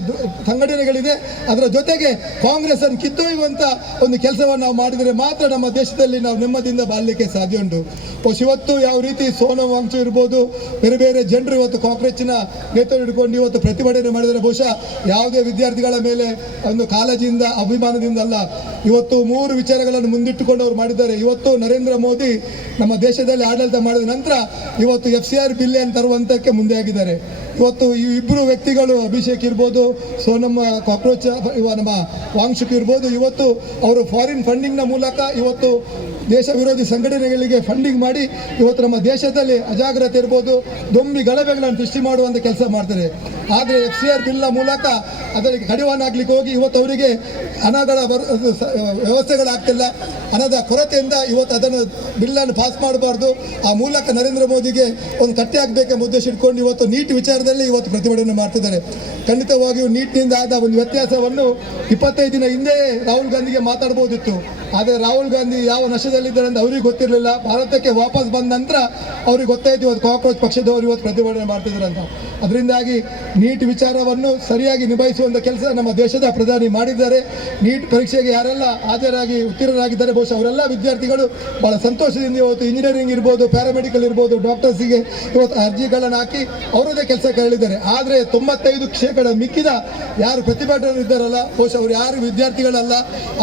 ಸಂಘಟನೆಗಳಿದೆ ಅದರ ಜೊತೆಗೆ ಕಾಂಗ್ರೆಸ್ ಅನ್ನು ಕಿತ್ತೊಯ್ಯುವಂಥ ಒಂದು ಕೆಲಸವನ್ನು ನಾವು ಮಾಡಿದರೆ ಮಾತ್ರ ನಮ್ಮ ದೇಶದಲ್ಲಿ ನಾವು ನೆಮ್ಮದಿಯಿಂದ ಬಾಳಲಿಕ್ಕೆ ಸಾಧ್ಯ ಉಂಟು. ಇವತ್ತು ಯಾವ ರೀತಿ ಸೋನಂ ವಾಂಗ್ಚು ಇರ್ಬೋದು, ಬೇರೆ ಬೇರೆ ಜನರು ಇವತ್ತು ಕಾಂಗ್ರೆಸ್ಸಿನ ನೇತೃತ್ವ ಹಿಡ್ಕೊಂಡು ಇವತ್ತು ಪ್ರತಿಭಟನೆ ಮಾಡಿದರೆ ಬಹುಶಃ ಯಾವುದೇ ವಿದ್ಯಾರ್ಥಿಗಳ ಮೇಲೆ ಒಂದು ಕಾಳಜಿಯಿಂದ ಅಭಿಮಾನದಿಂದ ಅಲ್ಲ, ಇವತ್ತು 3 ವಿಚಾರಗಳನ್ನು ಮುಂದಿಟ್ಟುಕೊಂಡು ಅವರು ಮಾಡಿದ್ದಾರೆ. ಇವತ್ತು ನರೇಂದ್ರ ಮೋದಿ ನಮ್ಮ ದೇಶದಲ್ಲಿ ಆಡಳಿತ ಮಾಡಿದ ನಂತರ ಇವತ್ತು FCR ಬಿಲ್ ಅನ್ನು ತರುವಂತಕ್ಕೆ ಮುಂದೆ ಆಗಿದ್ದಾರೆ. ಇವತ್ತು ಈ ಇಬ್ಬರು ವ್ಯಕ್ತಿಗಳು ಅಭಿಷೇಕ್ ಇರ್ಬೋದು, ಸೋನಂ ಕಾಕ್ರೋಚ್ ನಮ್ಮ ವಾಂಗ್ಚುಕ್ ಇರ್ಬೋದು, ಇವತ್ತು ಅವರು ಫಾರಿನ್ ಫಂಡಿಂಗ್ನ ಮೂಲಕ ಇವತ್ತು ದೇಶ ವಿರೋಧಿ ಸಂಘಟನೆಗಳಿಗೆ ಫಂಡಿಂಗ್ ಮಾಡಿ ಇವತ್ತು ನಮ್ಮ ದೇಶದಲ್ಲಿ ಅಜಾಗ್ರತೆ ಇರ್ಬೋದು, ದೊಂಬಿ ಗಲಭೆಗಳನ್ನು ಸೃಷ್ಟಿ ಮಾಡುವಂಥ ಕೆಲಸ ಮಾಡ್ತಾರೆ. ಆದರೆ FCR ಬಿಲ್ನ ಮೂಲಕ ಅದಕ್ಕೆ ಕಡಿವಾಣ ಹಾಕ್ಲಿಕ್ಕೆ ಹೋಗಿ ಇವತ್ತು ಅವರಿಗೆ ಹಣಗಳ ವ್ಯವಸ್ಥೆಗಳಾಗ್ತಿಲ್ಲ. ಹಣದ ಕೊರತೆಯಿಂದ ಇವತ್ತು ಅದನ್ನು ಬಿಲ್ಲನ್ನು ಪಾಸ್ ಮಾಡಬಾರ್ದು, ಆ ಮೂಲಕ ನರೇಂದ್ರ ಮೋದಿಗೆ ಒಂದು ಕಟ್ಟೆ ಹಾಕಬೇಕೆಂಬ ಉದ್ದೇಶ ಇಟ್ಕೊಂಡು ಇವತ್ತು ನೀಟ್ ವಿಚಾರದಲ್ಲಿ ಇವತ್ತು ಪ್ರತಿಭಟನೆ ಮಾಡ್ತಿದ್ದಾರೆ. ಖಂಡಿತವಾಗಿಯೂ ನೀಟ್ನಿಂದ ಆದ ಒಂದು ವ್ಯತ್ಯಾಸವನ್ನು 25 ದಿನ ಹಿಂದೆ ರಾಹುಲ್ ಗಾಂಧಿಗೆ ಮಾತಾಡ್ಬೋದಿತ್ತು. ಆದರೆ ರಾಹುಲ್ ಗಾಂಧಿ ಯಾವ ನಶೆದಲ್ಲಿದ್ದಾರೆ ಅಂತ ಅವ್ರಿಗೆ ಗೊತ್ತಿರಲಿಲ್ಲ. ಭಾರತಕ್ಕೆ ವಾಪಸ್ ಬಂದ ನಂತರ ಅವ್ರಿಗೆ ಗೊತ್ತಾಯ್ತು ಇವತ್ತು ಕಾಕ್ರೋಚ್ ಪಕ್ಷದವರು ಇವತ್ತು ಪ್ರತಿಭಟನೆ ಮಾಡ್ತಿದ್ದಾರೆ ಅಂತ. ಅದರಿಂದಾಗಿ ನೀಟ್ ವಿಚಾರವನ್ನು ಸರಿಯಾಗಿ ನಿಭಾಯಿಸುವಂಥ ಕೆಲಸ ನಮ್ಮ ದೇಶದ ಪ್ರಧಾನಿ ಮಾಡಿದ್ದಾರೆ. ನೀಟ್ ಪರೀಕ್ಷೆಗೆ ಯಾರೆಲ್ಲ ಹಾಜರಾಗಿ ಉತ್ತೀರ್ಣರಾಗಿದ್ದಾರೆ ಬಹುಶಃ ಅವರೆಲ್ಲ ವಿದ್ಯಾರ್ಥಿಗಳು ಬಹಳ ಸಂತೋಷದಿಂದ ಇವತ್ತು ಇಂಜಿನಿಯರಿಂಗ್ ಇರ್ಬೋದು, ಪ್ಯಾರಾಮೆಡಿಕಲ್ ಇರ್ಬೋದು, ಡಾಕ್ಟರ್ಸಿಗೆ ಇವತ್ತು ಅರ್ಜಿಗಳನ್ನು ಹಾಕಿ ಅವರದೇ ಕೆಲಸ ಕೇಳಿದ್ದಾರೆ. ಆದರೆ 95% ಮಿಕ್ಕಿದ ಯಾರು ಪ್ರತಿಭಟನೆ ಇದ್ದಾರಲ್ಲ ಬಹುಶಃ ಅವ್ರು ಯಾರು ವಿದ್ಯಾರ್ಥಿಗಳಲ್ಲ.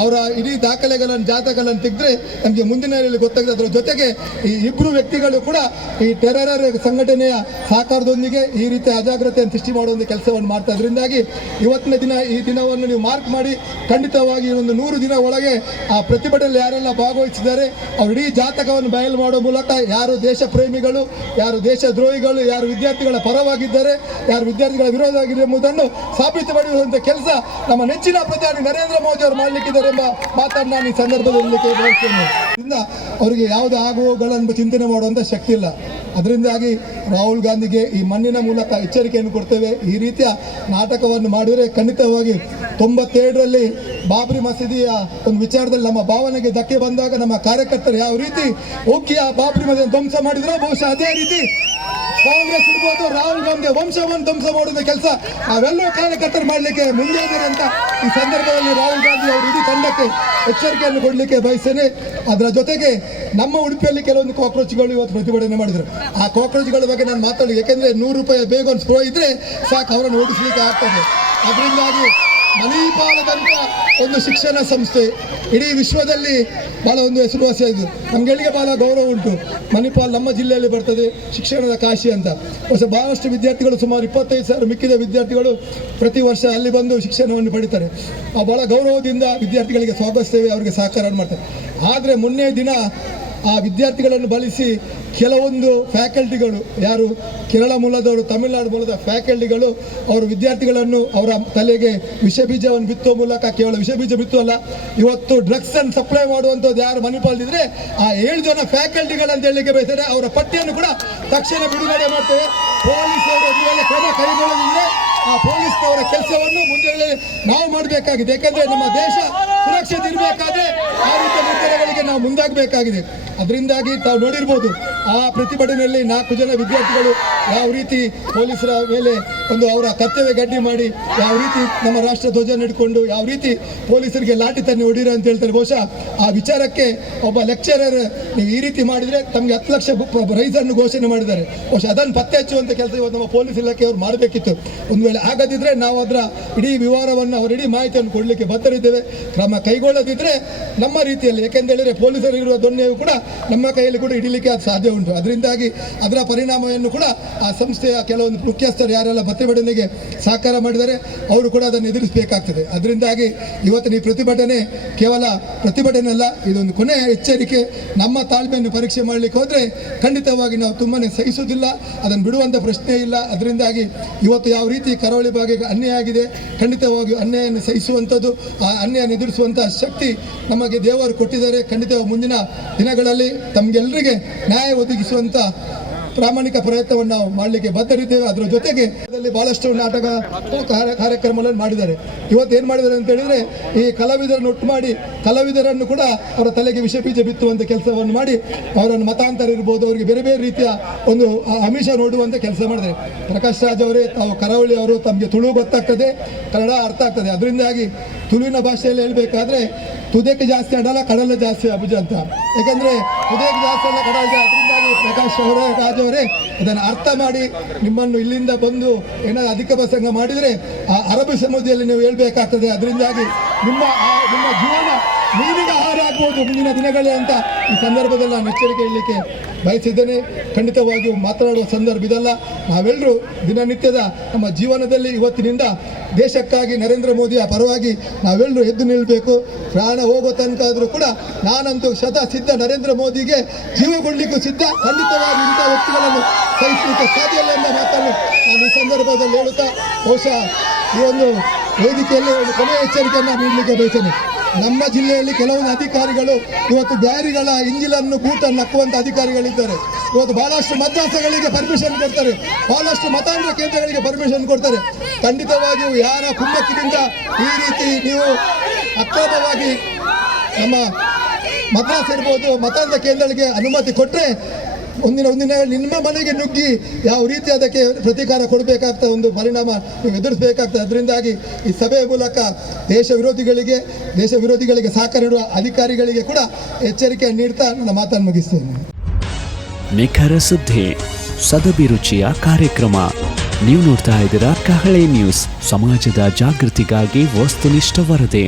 ಅವರ ಇಡೀ ದಾಖಲೆಗಳನ್ನು ಜಾತಕಗಳನ್ನು ತೆಗೆದ್ರೆ ನಮಗೆ ಮುಂದಿನ ಗೊತ್ತಾಗಿದೆ. ಅದರ ಜೊತೆಗೆ ಈ ಇಬ್ಬರು ವ್ಯಕ್ತಿಗಳು ಕೂಡ ಈ ಟೆರರ್ ಸಂಘಟನೆಯ ಸಹಕಾರದೊಂದಿಗೆ ಈ ರೀತಿ ಅಜಾಗ್ರತೆಯನ್ನು ಸೃಷ್ಟಿ ಮಾಡುವಂಥ ಕೆಲಸವನ್ನು ಮಾಡ್ತಾ. ಅದರಿಂದಾಗಿ ಇವತ್ತಿನ ದಿನ ಈ ದಿನವನ್ನು ನೀವು ಮಾರ್ಕ್ ಮಾಡಿ ಖಂಡಿತವಾಗಿ ಒಂದು 100 ದಿನ ಒಳಗೆ ಆ ಪ್ರತಿಭಟನೆಯಲ್ಲಿ ಯಾರೆಲ್ಲ ಭಾಗವಹಿಸಿದ್ದಾರೆ ಅವ್ರ ಇಡೀ ಜಾತಕವನ್ನು ಬಯಲು ಮಾಡುವ ಮೂಲಕ ಯಾರು ದೇಶ ಪ್ರೇಮಿಗಳು, ಯಾರು ದೇಶ ದ್ರೋಹಿಗಳು, ಯಾರು ವಿದ್ಯಾರ್ಥಿಗಳ ಪರವಾಗಿದ್ದಾರೆ, ಯಾರು ವಿದ್ಯಾರ್ಥಿಗಳ ವಿರೋಧ ಆಗಿದೆ ಎಂಬುದನ್ನು ಸಾಬೀತುಪಡಿಸುವಂಥ ಕೆಲಸ ನಮ್ಮ ನೆಚ್ಚಿನ ಪ್ರಧಾನಿ ನರೇಂದ್ರ ಮೋದಿ ಅವರು ಮಾಡಲಿಕ್ಕಿದ್ದಾರೆ ಎಂಬ ಮಾತನ್ನು ನಾನು ಈ ಸಂದರ್ಭದಲ್ಲಿ ಬಯಸ್ತೇನೆ. ಅವರಿಗೆ ಯಾವುದೇ ಆಗುವಗಳನ್ನು ಚಿಂತನೆ ಮಾಡುವಂಥ ಶಕ್ತಿ ಇಲ್ಲ. ಅದರಿಂದಾಗಿ ರಾಹುಲ್ ಗಾಂಧಿಗೆ ಈ ಮಣ್ಣಿನ ಮೂಲಕ ಎಚ್ಚರಿಕೆಯನ್ನು ಕೊಡ್ತೇವೆ. ಈ ರೀತಿಯ ನಾಟಕವನ್ನು ಮಾಡಿದರೆ ಖಂಡಿತವಾಗಿ 97ರಲ್ಲಿ ಬಾಬ್ರಿ ಮಸೀದಿಯ ಒಂದು ವಿಚಾರದಲ್ಲಿ ನಮ್ಮ ಭಾವನೆಗೆ ಧಕ್ಕೆ ಬಂದಾಗ ನಮ್ಮ ಕಾರ್ಯಕರ್ತರು ಯಾವ ರೀತಿ ಹೋಗಿ ಆ ಬಾಬ್ರಿ ಮಸೀದಿ ಧ್ವಂಸ ಮಾಡಿದ್ರು ಬಹುಶಃ ಅದೇ ರೀತಿ ಕಾಂಗ್ರೆಸ್ ಇರ್ಬೋದು, ರಾಹುಲ್ ಗಾಂಧಿ ವಂಶವನ್ನು ಧ್ವಂಸ ಮಾಡುವ ಕೆಲಸ ನಾವೆಲ್ಲರೂ ಕಾರ್ಯಕರ್ತರು ಮಾಡಲಿಕ್ಕೆ ಮುಂದೆ ಇದ್ದಾರೆ ಅಂತ ಈ ಸಂದರ್ಭದಲ್ಲಿ ರಾಹುಲ್ ಗಾಂಧಿ ಅವರು ಇಡೀ ತಂಡಕ್ಕೆ ಎಚ್ಚರಿಕೆಯನ್ನು ಕೊಡಲಿಕ್ಕೆ ಬಯಸ್ತೇನೆ. ಅದರ ಜೊತೆಗೆ ನಮ್ಮ ಉಡುಪಿಯಲ್ಲಿ ಕೆಲವೊಂದು ಕಾಕ್ರೋಚ್ಗಳು ಇವತ್ತು ಪ್ರತಿಭಟನೆ ಮಾಡಿದರು. ಆ ಕಾಕ್ರೋಚ್ಗಳ ಬಗ್ಗೆ ನಾನು ಮಾತಾಡಿ, ಯಾಕೆಂದರೆ 100 ರೂಪಾಯಿ ಬೇಗ ಒಂದು ಸ್ಪ್ರೋ ಇದ್ರೆ ಸಾಕು ಅವರನ್ನು ಓಡಿಸಲಿಕ್ಕೆ ಆಗ್ತದೆ. ಅದರಿಂದಾಗಿ ಮಣಿಪಾಲದಂತ ಒಂದು ಶಿಕ್ಷಣ ಸಂಸ್ಥೆ ಇಡೀ ವಿಶ್ವದಲ್ಲಿ ಬಹಳ ಒಂದು ಹೆಸರುವಾಸಿಯಾಯಿತು. ನಮ್ಗಳಿಗೆ ಬಹಳ ಗೌರವ ಉಂಟು. ಮಣಿಪಾಲ್ ನಮ್ಮ ಜಿಲ್ಲೆಯಲ್ಲಿ ಬರ್ತದೆ, ಶಿಕ್ಷಣದ ಕಾಶಿ ಅಂತ. ಬಹಳಷ್ಟು ವಿದ್ಯಾರ್ಥಿಗಳು ಸುಮಾರು 25,000 ಮಿಕ್ಕಿದ ವಿದ್ಯಾರ್ಥಿಗಳು ಪ್ರತಿ ವರ್ಷ ಅಲ್ಲಿ ಬಂದು ಶಿಕ್ಷಣವನ್ನು ಪಡಿತಾರೆ. ಬಹಳ ಗೌರವದಿಂದ ವಿದ್ಯಾರ್ಥಿಗಳಿಗೆ ಸ್ವಾಗತಿಸ್ತೇವೆ, ಅವರಿಗೆ ಸಹಕಾರ ಮಾಡ್ತಾರೆ. ಆದರೆ ಮೊನ್ನೆ ದಿನ ಆ ವಿದ್ಯಾರ್ಥಿಗಳನ್ನು ಬಳಸಿ ಕೆಲವೊಂದು ಫ್ಯಾಕಲ್ಟಿಗಳು, ಯಾರು ಕೇರಳ ಮೂಲದವರು, ತಮಿಳುನಾಡು ಮೂಲದ ಫ್ಯಾಕಲ್ಟಿಗಳು ಅವರು ವಿದ್ಯಾರ್ಥಿಗಳನ್ನು ಅವರ ತಲೆಗೆ ವಿಷ ಬೀಜವನ್ನು ಬಿತ್ತುವ ಮೂಲಕ, ಕೇವಲ ವಿಷ ಬೀಜ ಬಿತ್ತುವಲ್ಲ, ಇವತ್ತು ಡ್ರಗ್ಸ್ ಅನ್ನು ಸಪ್ಲೈ ಮಾಡುವಂಥದ್ದು ಯಾರು ಮಣಿಪಾಲ್ದಿದ್ರೆ ಆ 7 ಜನ ಫ್ಯಾಕಲ್ಟಿಗಳಂತ ಹೇಳಲಿಕ್ಕೆ ಬಯಸಿದರೆ ಅವರ ಪಟ್ಟಿಯನ್ನು ಕೂಡ ತಕ್ಷಣ ಬಿಡುಗಡೆ ಮಾಡ್ತೇವೆ. ಪೊಲೀಸರು ಇದುವರೆಗೆ ಕ್ರಮ ಕೈಗೊಳ್ಳದಿದ್ರೆ ಆ ಪೊಲೀಸ್ನವರ ಕೆಲಸವನ್ನು ಮುಂದೆ ನಾವು ಮಾಡಬೇಕಾಗಿದೆ. ಯಾಕಂದ್ರೆ ನಮ್ಮ ದೇಶ ಸುರಕ್ಷತೆ ಇರಬೇಕಾದ್ರೆ ಆ ರೀತಿಯ ನಿರ್ಧಾರಗಳಿಗೆ ನಾವು ಮುಂದಾಗಬೇಕಾಗಿದೆ. ಅದರಿಂದಾಗಿ ತಾವು ನೋಡಿರ್ಬೋದು ಆ ಪ್ರತಿಭಟನೆಯಲ್ಲಿ 4 ಜನ ವಿದ್ಯಾರ್ಥಿಗಳು ಯಾವ ರೀತಿ ಪೊಲೀಸರ ಮೇಲೆ ಒಂದು ಅವರ ಕರ್ತವ್ಯ ಗಡ್ಡಿ ಮಾಡಿ ಯಾವ ರೀತಿ ನಮ್ಮ ರಾಷ್ಟ್ರ ಧ್ವಜ ಹಿಡ್ಕೊಂಡು ಯಾವ ರೀತಿ ಪೊಲೀಸರಿಗೆ ಲಾಠಿ ತನ್ನಿ ಹೊಡೀರ ಅಂತ ಹೇಳ್ತಾರೆ. ಬಹುಶಃ ಆ ವಿಚಾರಕ್ಕೆ ಒಬ್ಬ ಲೆಕ್ಚರರ್ ನೀವು ಈ ರೀತಿ ಮಾಡಿದರೆ ತಮಗೆ 10 ಲಕ್ಷ ಪ್ರೈಸನ್ನು ಘೋಷಣೆ ಮಾಡಿದ್ದಾರೆ. ಬಹುಶಃ ಅದನ್ನು ಪತ್ತೆ ಹಚ್ಚುವಂಥ ಕೆಲಸ ಇವತ್ತು ನಮ್ಮ ಪೊಲೀಸ್ ಇಲಾಖೆಯವರು ಮಾಡಬೇಕಿತ್ತು. ಒಂದು ವೇಳೆ ಆಗದಿದ್ರೆ ನಾವು ಅದರ ಇಡೀ ವಿವರವನ್ನು ಅವರ ಇಡೀ ಮಾಹಿತಿಯನ್ನು ಕೊಡಲಿಕ್ಕೆ ಬದ್ಧರಿದ್ದೇವೆ. ಕ್ರಮ ಕೈಗೊಳ್ಳದಿದ್ದರೆ ನಮ್ಮ ರೀತಿಯಲ್ಲಿ, ಏಕೆಂದೇಳಿದರೆ ಪೊಲೀಸರಿರುವ ದೊಣ್ಣೆಯು ಕೂಡ ನಮ್ಮ ಕೈಯಲ್ಲಿ ಕೂಡ ಹಿಡಿಲಿಕ್ಕೆ ಅದು ಸಾಧ್ಯ ಉಂಟು. ಅದರಿಂದಾಗಿ ಅದರ ಪರಿಣಾಮವನ್ನು ಕೂಡ ಆ ಸಂಸ್ಥೆಯ ಕೆಲವೊಂದು ಮುಖ್ಯಸ್ಥರು ಯಾರೆಲ್ಲ ಪ್ರತಿಭಟನೆಗೆ ಸಹಕಾರ ಮಾಡಿದರೆ ಅವರು ಕೂಡ ಅದನ್ನು ಎದುರಿಸಬೇಕಾಗ್ತದೆ. ಅದರಿಂದಾಗಿ ಇವತ್ತಿನ ಈ ಪ್ರತಿಭಟನೆ ಕೇವಲ ಪ್ರತಿಭಟನೆ ಅಲ್ಲ, ಇದೊಂದು ಕೊನೆಯ ಎಚ್ಚರಿಕೆ. ನಮ್ಮ ತಾಳ್ಮೆಯನ್ನು ಪರೀಕ್ಷೆ ಮಾಡಲಿಕ್ಕೆ ಹೋದರೆ ಖಂಡಿತವಾಗಿ ನಾವು ತುಂಬನೇ ಸಹಿಸುವುದಿಲ್ಲ, ಅದನ್ನು ಬಿಡುವಂಥ ಪ್ರಶ್ನೆ ಇಲ್ಲ. ಅದರಿಂದಾಗಿ ಇವತ್ತು ಯಾವ ರೀತಿ ಕರಾವಳಿ ಭಾಗಕ್ಕೆ ಅನ್ಯಾಯ ಆಗಿದೆ, ಖಂಡಿತವಾಗಿಯೂ ಅನ್ಯಾಯವನ್ನು ಸಹಿಸುವಂಥದ್ದು, ಆ ಅನ್ಯಾಯ ಎದುರಿಸುವಂಥ ಶಕ್ತಿ ನಮಗೆ ದೇವರು ಕೊಟ್ಟಿದ್ದಾರೆ. ಖಂಡಿತವಾಗಿ ಮುಂದಿನ ದಿನಗಳಲ್ಲಿ ತಮಗೆಲ್ಲರಿಗೆ ನ್ಯಾಯ ಒದಗಿಸುವಂಥ ಪ್ರಾಮಾಣಿಕ ಪ್ರಯತ್ನವನ್ನು ನಾವು ಮಾಡಲಿಕ್ಕೆ ಬದ್ಧರಿದ್ದೇವೆ. ಅದರ ಜೊತೆಗೆ ಅದರಲ್ಲಿ ಬಹಳಷ್ಟು ನಾಟಕ ಕಾರ್ಯಕ್ರಮಗಳನ್ನು ಮಾಡಿದ್ದಾರೆ. ಇವತ್ತು ಏನು ಮಾಡಿದ್ದಾರೆ ಅಂತ ಹೇಳಿದರೆ, ಈ ಕಲಾವಿದರನ್ನು ಒಟ್ಟು ಮಾಡಿ ಕಲಾವಿದರನ್ನು ಕೂಡ ಅವರ ತಲೆಗೆ ವಿಷ ಬೀಜ ಬಿತ್ತುವಂಥ ಕೆಲಸವನ್ನು ಮಾಡಿ ಅವರನ್ನು ಮತಾಂತರ ಇರ್ಬೋದು, ಅವರಿಗೆ ಬೇರೆ ಬೇರೆ ರೀತಿಯ ಒಂದು ಆಮಿಷ ನೋಡುವಂಥ ಕೆಲಸ ಮಾಡಿದ್ದಾರೆ. ಪ್ರಕಾಶ್ ರಾಜ್ ಅವರೇ, ತಾವು ಕರಾವಳಿ ಅವರು, ತಮಗೆ ತುಳು ಗೊತ್ತಾಗ್ತದೆ, ಕನ್ನಡ ಅರ್ಥ ಆಗ್ತದೆ. ಅದರಿಂದಾಗಿ ತುಳುವಿನ ಭಾಷೆಯಲ್ಲಿ ಹೇಳಬೇಕಾದ್ರೆ ತುದೇಕೆ ಜಾಸ್ತಿ ಅಡಲ, ಕಡಲ ಜಾಸ್ತಿ ಅಬುಜ ಅಂತ. ಯಾಕಂದರೆ ತುದೇಕೆ ಜಾಸ್ತಿ ಅಲ್ಲ, ಕಡಲ ಜಾಸ್ತಿ. ಅದರಿಂದಾಗಿ ಪ್ರಕಾಶ್ ಅವರೇ, ರಾಜ್ ಅವರೇ, ಇದನ್ನು ಅರ್ಥ ಮಾಡಿ ನಿಮ್ಮನ್ನು ಇಲ್ಲಿಂದ ಬಂದು ಏನಾದರೂ ಅಧಿಕ ಪ್ರಸಂಗ ಮಾಡಿದರೆ ಆ ಅರಬ್ಬಿ ಸಮುದ್ರದಲ್ಲಿ ನೀವು ಹೇಳ್ಬೇಕಾಗ್ತದೆ. ಅದರಿಂದಾಗಿ ನಿಮ್ಮ ಜೀವನ ಮೀನಿನ ಆಹಾರ ಆಗ್ಬೋದು ಮುಂದಿನ ದಿನಗಳೇ ಅಂತ ಈ ಸಂದರ್ಭದಲ್ಲಿ ನಾನು ಎಚ್ಚರಿಕೆ ಹೇಳಲಿಕ್ಕೆ ಬಯಸಿದ್ದೇನೆ. ಖಂಡಿತವಾಗಿಯೂ ಮಾತನಾಡುವ ಸಂದರ್ಭ ಇದಲ್ಲ. ನಾವೆಲ್ಲರೂ ದಿನನಿತ್ಯದ ನಮ್ಮ ಜೀವನದಲ್ಲಿ ಇವತ್ತಿನಿಂದ ದೇಶಕ್ಕಾಗಿ ನರೇಂದ್ರ ಮೋದಿಯ ಪರವಾಗಿ ನಾವೆಲ್ಲರೂ ಎದ್ದು ನಿಲ್ಲಬೇಕು. ಪ್ರಾಣ ಹೋಗೋ ತನಕ ಆದರೂ ಕೂಡ ನಾನಂತೂ ಸಿದ್ಧ, ನರೇಂದ್ರ ಮೋದಿಗೆ ಜೀವ ಕೊಡಲಿಕ್ಕೂ ಸಿದ್ಧ. ಖಂಡಿತವಾಗಿ ಇಂಥ ವ್ಯಕ್ತಿಗಳನ್ನು ಸಹಿಸಲಿಕ್ಕೆ ಸಾಧ್ಯ ಇಲ್ಲ ಎಂಬ ಮಾತನ್ನು ನಾನು ಈ ಸಂದರ್ಭದಲ್ಲಿ ಹೇಳುತ್ತಾ, ಬಹುಶಃ ಈ ಒಂದು ವೇದಿಕೆಯಲ್ಲಿ ಒಂದು ಕೊನೆಯ ಎಚ್ಚರಿಕೆಯನ್ನು ನೀಡಲಿಕ್ಕೆ ಬಯಸ್ತೇನೆ. ನಮ್ಮ ಜಿಲ್ಲೆಯಲ್ಲಿ ಕೆಲವೊಂದು ಅಧಿಕಾರಿಗಳು ಇವತ್ತು ಬ್ಯಾರಿಗಳ ಇಂಜಿಲನ್ನು ಬೂಟನ್ನು ಹಾಕುವಂಥ ಅಧಿಕಾರಿಗಳಿದ್ದಾರೆ. ಇವತ್ತು ಬಹಳಷ್ಟು ಮದ್ರಾಸಗಳಿಗೆ ಪರ್ಮಿಷನ್ ಕೊಡ್ತಾರೆ, ಬಹಳಷ್ಟು ಮತಾಂತರ ಕೇಂದ್ರಗಳಿಗೆ ಪರ್ಮಿಷನ್ ಕೊಡ್ತಾರೆ. ಖಂಡಿತವಾಗಿಯೂ ಯಾರ ಕುಮ್ಮಕ್ಕಿನಿಂದ ಈ ರೀತಿ ನೀವು ಅಕ್ರಮವಾಗಿ ನಮ್ಮ ಮದ್ರಾಸ್ ಇರ್ಬೋದು ಮತಾಂತರ ಕೇಂದ್ರಗಳಿಗೆ ಅನುಮತಿ ಕೊಟ್ಟರೆ ಒಂದಿನ ನಿಮ್ಮ ಮನೆಗೆ ನುಗ್ಗಿ ಯಾವ ರೀತಿ ಅದಕ್ಕೆ ಪ್ರತೀಕಾರ ಕೊಡಬೇಕಾಗ್ತದೆ, ಒಂದು ಪರಿಣಾಮ ನೀವು ಎದುರಿಸಬೇಕಾಗ್ತದೆ. ಅದರಿಂದಾಗಿ ಈ ಸಭೆಯ ಮೂಲಕ ದೇಶ ವಿರೋಧಿಗಳಿಗೆ ಸಹಕಾರ ನೀಡುವ ಅಧಿಕಾರಿಗಳಿಗೆ ಕೂಡ ಎಚ್ಚರಿಕೆ ನೀಡ್ತಾ ನನ್ನ ಮಾತನ್ನು ಮುಗಿಸ್ತೇನೆ. ನಿಖರ ಸುದ್ದಿ, ಸದಭಿರುಚಿಯ ಕಾರ್ಯಕ್ರಮ. ನೀವು ನೋಡ್ತಾ ಇದ್ದೀರಾ ಕಹಳೆ ನ್ಯೂಸ್, ಸಮಾಜದ ಜಾಗೃತಿಗಾಗಿ ವಸ್ತುನಿಷ್ಠ ವರದಿ.